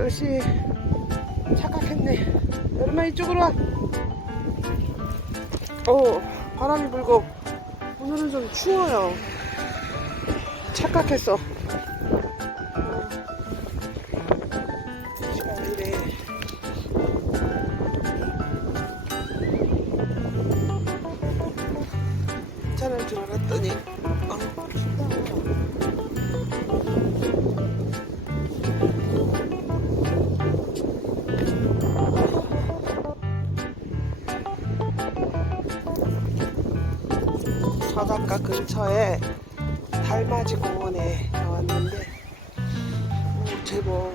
그것이 착각했네. 여름아 이쪽으로 와. 오, 바람이 불고 오늘은 좀 추워요. 착각했어. 근처에 달맞이 공원에 나왔는데 오, 제법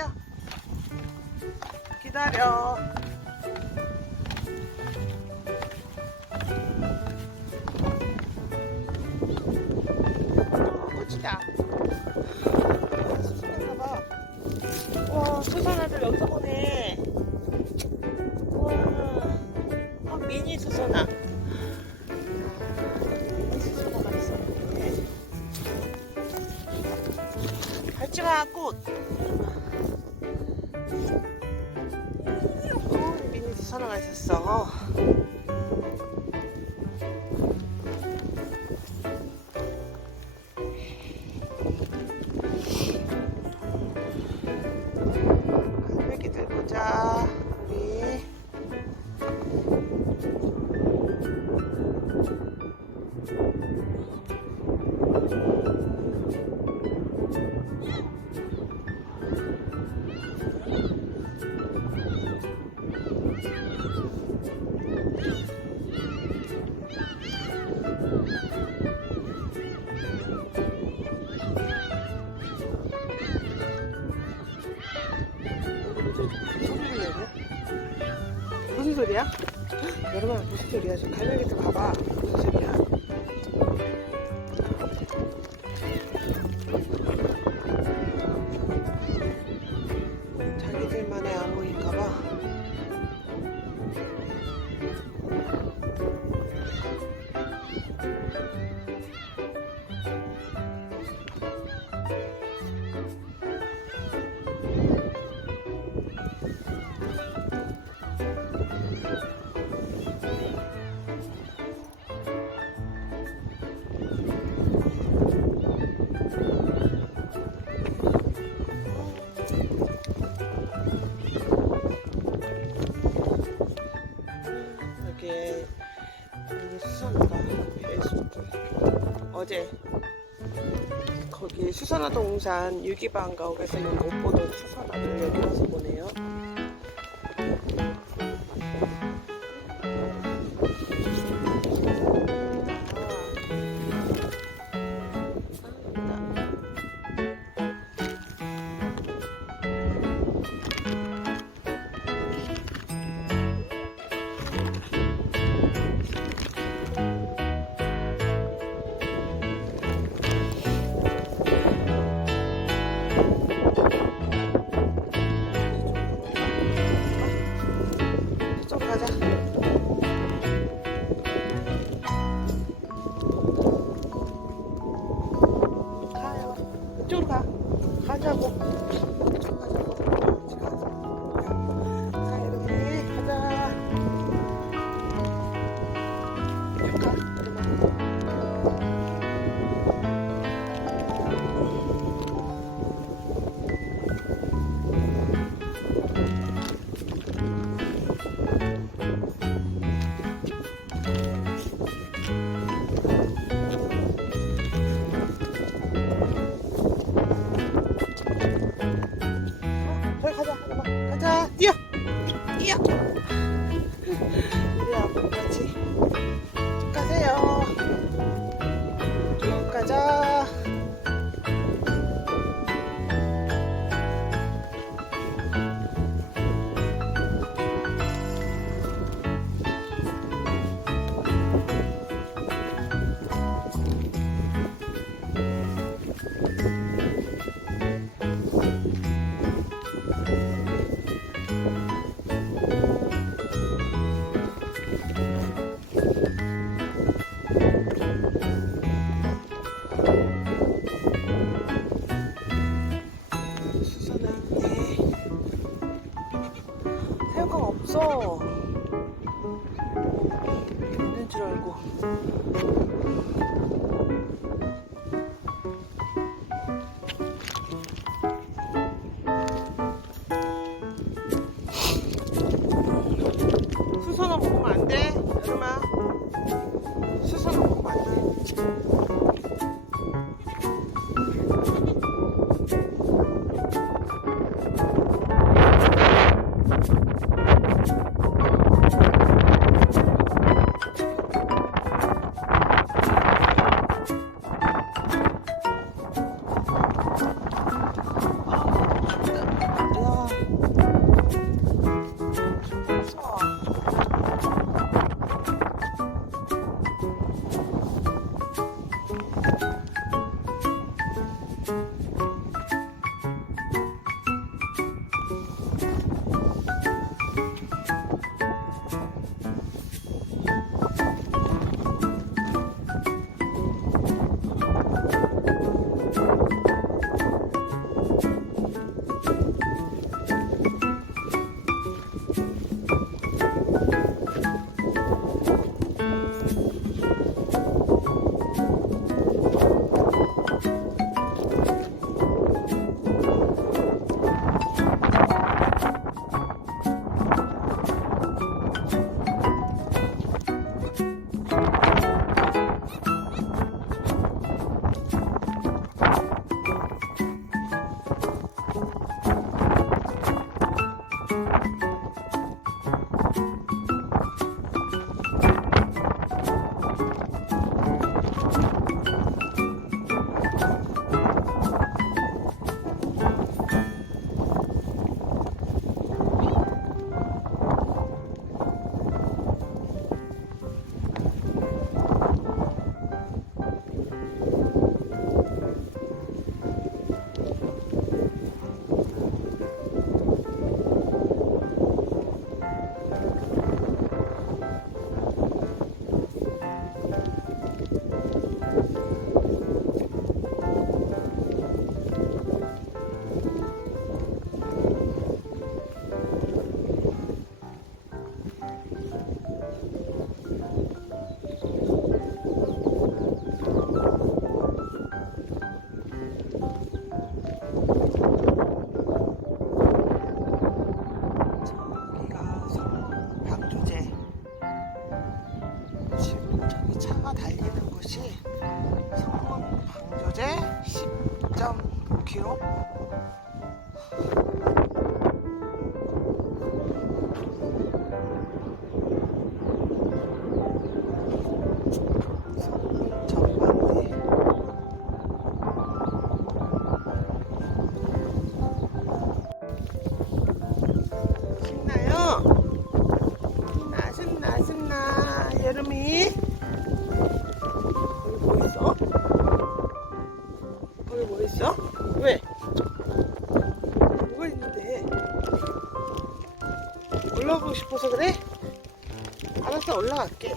기다려. 기다려. 꽃이다. 수선인가봐 와 수선화들 여기서 보네 와 아, 미니 수선화 수선화가 있어 갈치마 꽃. 살아가 있었어. 어제 거기 수산화동산 유기방가옥에서 이옷 보던 수선화를 여기 와서 보네요. 이쪽으로 가. 가자고. 가자고. 싶어서 그래? 알았어 올라갈게 올라갈게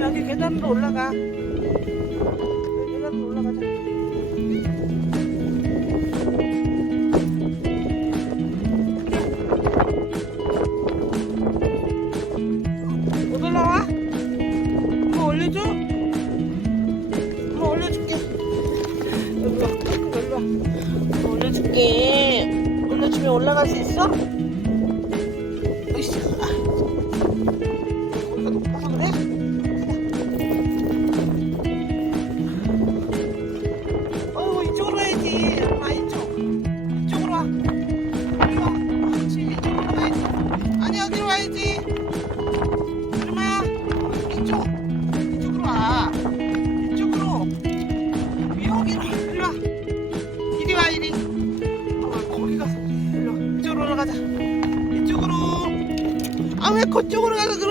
여기 계단으로 올라가. 여기 계단으로 올라가자. 못 올라와? 한번 올려줘? 한번 올려줄게. 여기 와, 여기 와. 한번 올려줄게. 올려주면 올라갈 수 있어?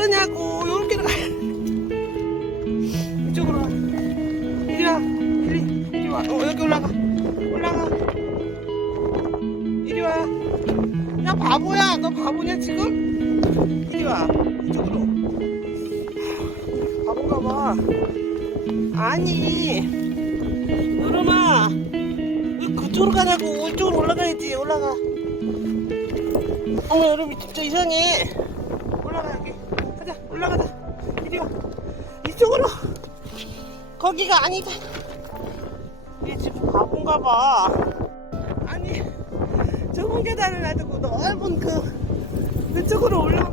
그러냐고. 요렇게로 가 이쪽으로 와. 이리 와. 이리 이리 와. 어, 여기 올라가. 올라가. 이리 와야 바보야. 너 바보냐 지금? 이리 와. 이쪽으로. 바본가 봐. 아니, 여름아, 왜 그쪽으로 가냐고. 이쪽으로 올라가야지. 올라가. 어머, 여름이 진짜 이상해. 거기가 아니다. 얘 지금 바본가 봐. 아니, 좁은 계단을 놔두고 넓은 그, 그쪽으로 올라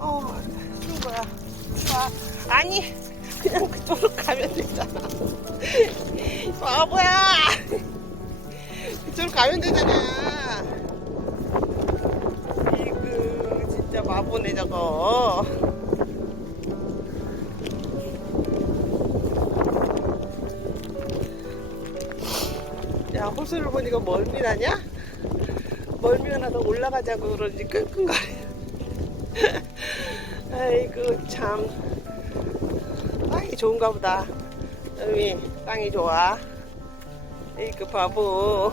어, 추운 거야. 추워. 아니, 그냥 그쪽으로 가면 되잖아. 바보야! 그쪽으로 가면 되잖아. 이그, 진짜 바보네, 저거. 야 호수를 보니까 멀미 나냐? 멀미가 나서 올라가자고 그러지 끙끙거려 아이고 참 땅이 좋은가 보다. 여기 땅이 좋아. 에이그 바보